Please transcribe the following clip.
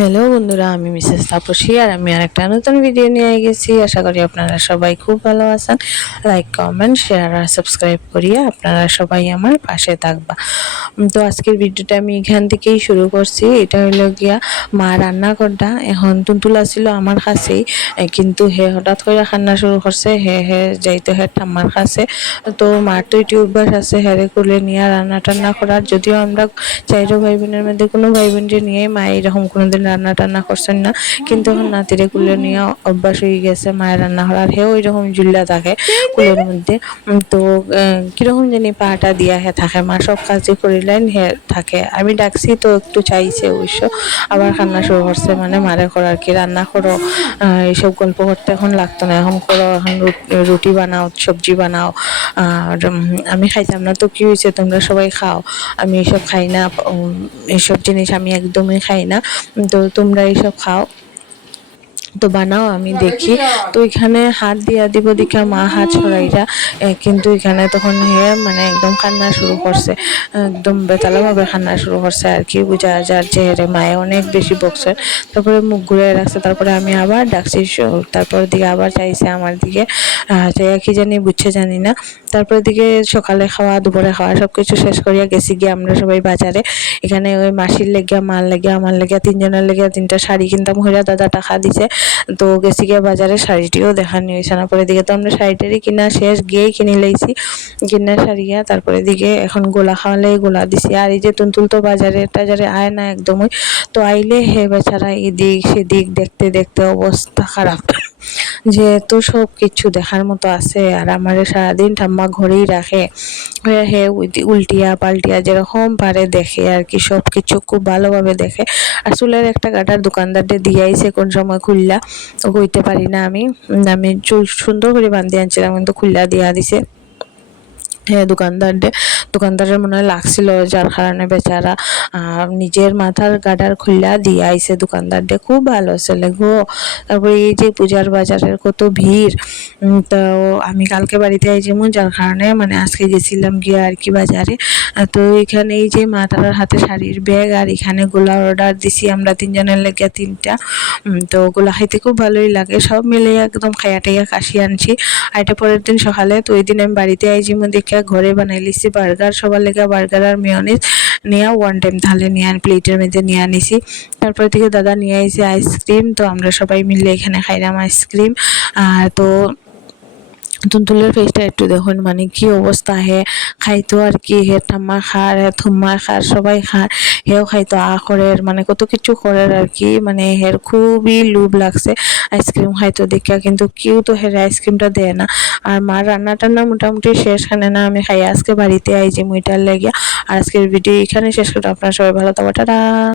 Hello বন্ধুরা, আমি Mrs Tapasi আর আমি আর একটা নতুন ভিডিও নিয়ে গেছি। আশা করি আপনারা সবাই খুব ভালো আছেন। লাইক কমেন্ট শেয়ার আর সাবস্ক্রাইব করিয়ে আপনারা সবাই আমার পাশে থাকবা। তো আজকের ভিডিওটা আমি এখান থেকেই শুরু করছি। এটা হলো গিয়া মা রান্না করটা এখন তুলতুলা ছিল আমার কাছেই কিন্তু হে হঠাৎ করে রান্না শুরু করছে। হে হে যাইতে হে ঠাম্মার কাছে। তো মার তো এটি অভ্যাস আছে, হেরে কুলে নিয়ে রান্না টান্না করার। যদিও আমরা চাইরো ভাই বোনের মধ্যে কোনো ভাই বোনকে নিয়ে মা এরকম কোনোদিন রান্না টান্না করছেন না। কিন্তু এখন নাতিরে কুলে নিয়ে অভ্যাস হয়ে গেছে মায়ের রান্না করার। হেও রকম জুল্লা থাকে কুলের মধ্যে। তো কীরকম জানি পাটা দিয়া হে থাকে। মা সব কাজই করিলেন, হে থাকে। আমি ডাকছি তো একটু চাইছে অবশ্য। আবার রান্না শুরু করছে মানে মারে করার কি, রান্না করো। এইসব গল্প করতে এখন লাগতো না। এখন করো, এখন রুটি বানাও, সবজি বানাও। আর আমি খাইতাম না তো কি হয়েছে তোমরা সবাই খাও। আমি এসব খাই না। এইসব জিনিস আমি একদমই খাই না। তো তোমরা এইসব খাও। তো বানাও, আমি দেখি। তো এখানে হাত দিয়া দিব দেখা মা হাত ছড়াইরা কিন্তু এখানে তখন হে মানে একদম কান্না শুরু করছে। একদম বেতালাভাবে কান্না শুরু করছে আর কি, বুঝা যার চেহারে মায়ে অনেক বেশি বকছে। তারপরে মুখ ঘুরে রাখছে, তারপরে আমি আবার ডাকছি তারপর দিকে আবার চাইছে আমার দিকে। চাইয়া কি জানি বুঝছে, জানি না। তারপরে দিকে সকালে খাওয়া, দুপুরে খাওয়া সব কিছু শেষ করিয়া গেছি, গিয়ে আমরা সবাই বাজারে। এখানে ওই মাসির লেগিয়া, মার লেগিয়া, আমার লেগিয়া, তিনজনের লেগিয়া তিনটা শাড়ি কিনতাম, হইরা দাদা টাকা দিছে। তো গেছি গিয়ে বাজারে শাড়িটিও দেখানি হয়েছে না পরে দিকে তো আমরা শাড়িটারই কিনা শেষ গিয়েই কিনে লাইছি। কিনা শাড়িয়া তারপরে দিকে এখন গোলা খাওয়ালে গোলা দিছি। আর এই যে তুলতুল তো বাজারে টাজারে আয় না একদমই। তো আইলে হে বেচারা এদিক সেদিক দেখতে দেখতে অবস্থা খারাপ। যে এত সব কিছু দেখার মতো আছে আর আমার সারাদিন ঠাম্মা ঘরেই রাখে। হে উল্টিয়া পাল্টিয়া যেরকম পারে দেখে আর কি, সব কিছু খুব ভালোভাবে দেখে। আর চুলের একটা কাটার দোকানদারকে দিয়াইছে কোন সময় খুললা কইতে পারি না আমি। আমি চুল সুন্দর করে বান্ধি আনছিলাম কিন্তু খুললা দিয়া দিছে। হ্যাঁ দোকানদার দোকানদারের মনে হয় লাগছিল, যার কারণে বেচারা নিজের মাথার গাডার খুললা দিয়ে আইসে দোকানদার ডে খুব ভালো ছেলে গো। তারপরে এই যে পূজার বাজারের কত ভিড় তো আমি কালকে বাড়িতে আইছিলাম, যার কারণে মানে আজকে গেছিলাম গিয়ে আর কি বাজারে। তো এখানে এই যে মা তারার হাতে শাড়ির ব্যাগ, আর এখানে গোলা অর্ডার দিছি আমরা তিনজনের লেগে তিনটা। তো গোলা খাইতে খুব ভালোই লাগে। সব মিলে একদম খাইয়া টাইয়া কাশি আনছি। আর এটা পরের দিন সকালে, তো ওই দিন আমি বাড়িতে আইছি মধ্যে দেখে ঘরে বানাই লিছি, বার্গার, সবার লেগা বার্গার আর মেয়নিজ নিয়ে ওয়ান টাইম তাহলে নিয়ে প্লেটের মধ্যে নিয়ে আনিছি তারপর থেকে দাদা নিয়ে আইছে আইসক্রিম তো আমরা সবাই মিলে এখানে খাইলাম আইসক্রিম আর তো তুলতুলের ফেসটা একটু দেখুন মানে কি অবস্থা হে? খাইতো আর কি হে, ঠাম্মা খার হে থুম্মা খার, সবাই খার। হেও খাইতো, আ করে মানে কত কিছু করে আর কি মানে হের খুবই লোভ লাগছে। আইসক্রিম খাইতো দেখা কিন্তু কেউ তো হের আইসক্রিমটা দেয় না। আর মার রান্না টান্না মোটামুটি শেষ খানে না, আমি খাই আজকে বাড়িতে আইছি মুইটার লেগিয়া। আর আজকের ভিডিও এখানে শেষ করে আপনার সবাই ভালো থাকো টাটা!